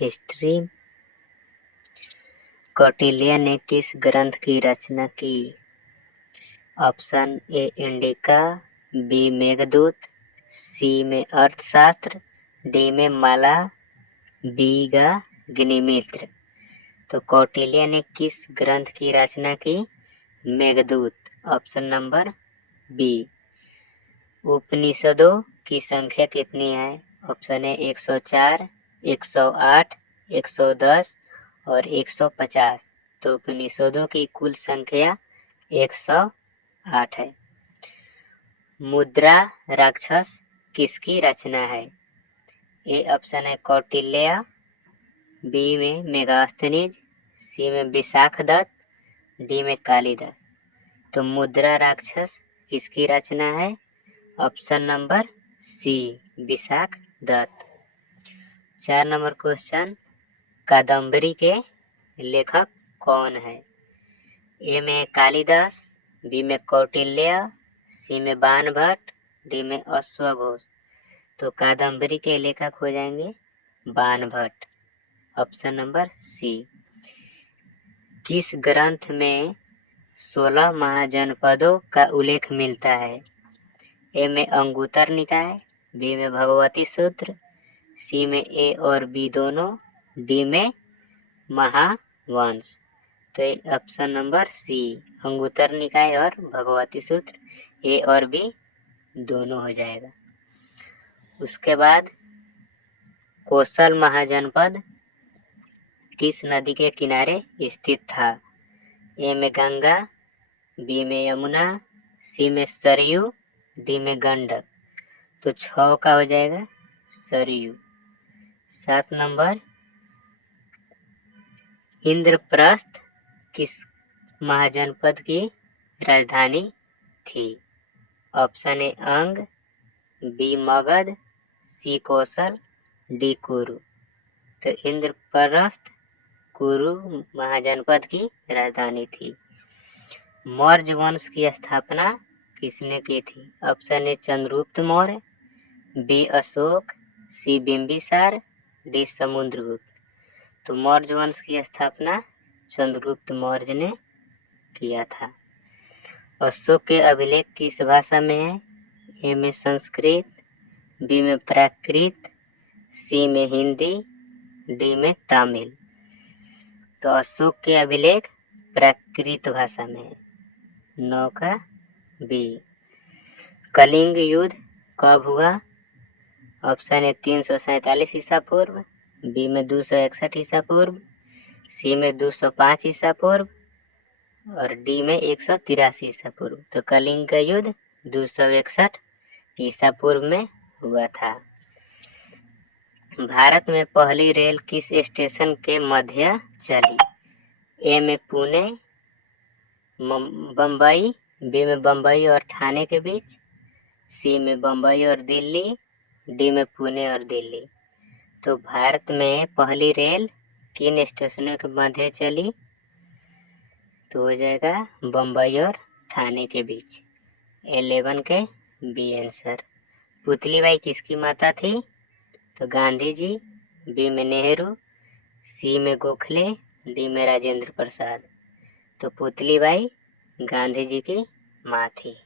History. Kautilya ने किस ग्रंथ की रचना की? Option A Indica, B Meghdoot, C में अर्थशास्त्र, डी में माला, बी अग्निमित्र। तो कौटिल्य ने किस ग्रंथ की रचना की? Meghdoot, option number B. उपनिषदों की संख्या कितनी है? ऑप्शन है 104, 108, 110 और 150। तो उपनिषदों की कुल संख्या 108 है। मुद्रा राक्षस किसकी रचना है? ए ऑप्शन है कौटिल्य, बी में मेगास्थनीज, सी में विशाखदत्त, डी में कालिदास। तो मुद्रा राक्षस किसकी रचना है? Option number C, Vishakhadatta. 4 number question, Kadambari के लेखक कौन है? ए में कालिदास, बी में कौटिल्य, सी में बाणभट्ट, डी में अश्वघोष। तो कादम्बरी के लेखक हो जाएंगे बाणभट्ट, ऑप्शन नंबर सी। किस ग्रंथ में 16 महाजनपदों का उल्लेख मिलता है? ए में अंगुतर निकाय, बी में भगवती सूत्र, सी में ए और बी दोनों, डी में महावंश। तो ऑप्शन नंबर सी, अंगुतर निकाय और भगवती सूत्र, ए और बी दोनों हो जाएगा। उसके बाद कौशल महाजनपद किस नदी के किनारे स्थित था? ए में गंगा, बी में यमुना, सी में सरयू, डी में गंडक। तो 6 का हो जाएगा सरयू। 7 नंबर, इंद्रप्रस्थ किस महाजनपद की राजधानी थी? ऑप्शन ए अंग, बी मगध, सी कौशल, डी कुरु। तो इंद्रप्रस्थ कुरु महाजनपद की राजधानी थी। मौर्य वंश की स्थापना किसने की थी? Option A Chandragupta Maurya, B Ashoka, C Bimbisara, D Samudragupta. तो मौर्य वंश की स्थापना चंद्रगुप्त मौर्य ने किया था। अशोक के अभिलेख किस भाषा में है? ए में संस्कृत, बी में प्राकृत, सी में हिंदी, डी में तमिल। तो अशोक के अभिलेख प्राकृत भाषा में है। 9 का बी। कलिंग युद्ध कब हुआ? ऑप्शन ए 347 ईसा पूर्व, बी में 261 ईसा पूर्व, सी में 205 ईसा पूर्व और डी में 183 ईसा पूर्व। तो कलिंग का युद्ध 261 ईसा पूर्व में हुआ था। भारत में पहली रेल किस स्टेशन के मध्य चली? ए में पुणे, बम्बई, बी में बम्बई और ठाणे के बीच, सी में बम्बई और दिल्ली, डी में पुणे और दिल्ली। तो भारत में पहली रेल किन स्टेशनों के मध्य चली? तो हो जाएगा बम्बई और ठाणे के बीच। 11 के बी आंसर। पुतलीबाई किसकी माता थी? तो गांधी जी, बी में नेहरू, सी में गोखले, डी में राजेंद्र प्रसाद। तो पुतलीबाई गांधी जी की माँ थी।